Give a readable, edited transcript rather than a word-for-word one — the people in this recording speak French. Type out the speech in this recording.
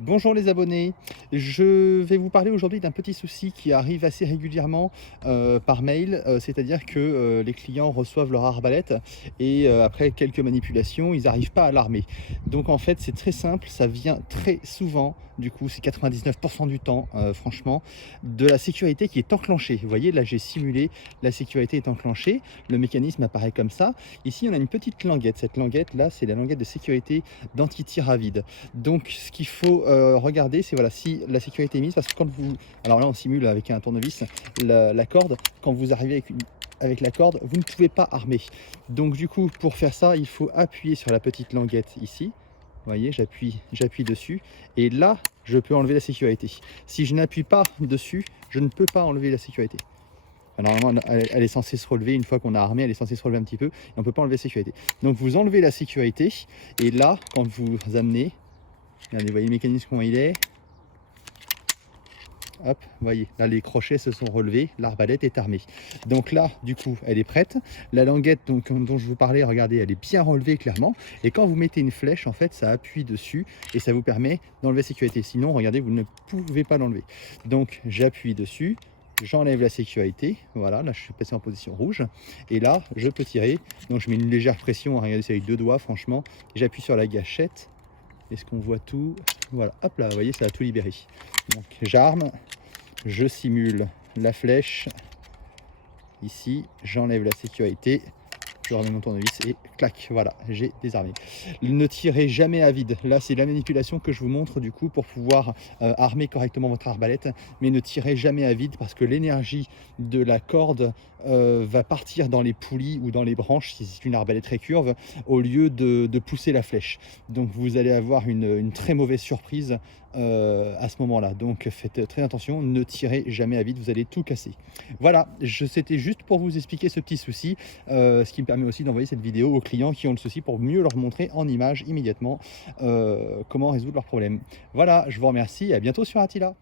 Bonjour les abonnés, je vais vous parler aujourd'hui d'un petit souci qui arrive assez régulièrement par mail, c'est-à-dire que les clients reçoivent leur arbalète et après quelques manipulations, ils n'arrivent pas à l'armer. Donc en fait c'est très simple, ça vient très souvent, du coup c'est 99% du temps franchement, de la sécurité qui est enclenchée. Vous voyez là j'ai simulé, la sécurité est enclenchée, le mécanisme apparaît comme ça. Ici on a une petite languette, cette languette là c'est la languette de sécurité d'anti-tir à vide. Donc ce qu'il faut regarder, c'est voilà, si la sécurité est mise, parce que quand vous, alors là on simule avec un tournevis la corde, quand vous arrivez avec la corde, vous ne pouvez pas armer. Donc du coup, pour faire ça, il faut appuyer sur la petite languette ici. Vous voyez, j'appuie dessus et là, je peux enlever la sécurité. Si je n'appuie pas dessus, je ne peux pas enlever la sécurité. Normalement, elle est censée se relever, une fois qu'on a armé, elle est censée se relever un petit peu, et on ne peut pas enlever la sécurité. Donc vous enlevez la sécurité, et là, quand vous amenez, regardez, vous voyez le mécanisme comment il est. Hop, vous voyez, là les crochets se sont relevés, l'arbalète est armée. Donc là, du coup, elle est prête. La languette dont je vous parlais, regardez, elle est bien relevée clairement. Et quand vous mettez une flèche, en fait, ça appuie dessus et ça vous permet d'enlever la sécurité. Sinon, regardez, vous ne pouvez pas l'enlever. Donc j'appuie dessus, j'enlève la sécurité. Voilà, là je suis passé en position rouge. Et là, je peux tirer. Donc je mets une légère pression, regardez, c'est avec deux doigts, franchement. J'appuie sur la gâchette. Est-ce qu'on voit tout? Voilà, hop là, vous voyez, ça a tout libéré. Donc j'arme, je simule la flèche, ici, j'enlève la sécurité, je remets mon tournevis et clac, voilà, j'ai désarmé. Ne tirez jamais à vide. Là, c'est la manipulation que je vous montre du coup pour pouvoir armer correctement votre arbalète, mais ne tirez jamais à vide parce que l'énergie de la corde va partir dans les poulies ou dans les branches si c'est une arbalète récurve au lieu de pousser la flèche. Donc vous allez avoir une très mauvaise surprise à ce moment-là. Donc faites très attention, ne tirez jamais à vide, vous allez tout casser. Voilà, c'était juste pour vous expliquer ce petit souci, ce qui me permet aussi d'envoyer cette vidéo aux clients qui ont le souci pour mieux leur montrer en image immédiatement comment résoudre leurs problèmes. Voilà, je vous remercie et à bientôt sur Attila.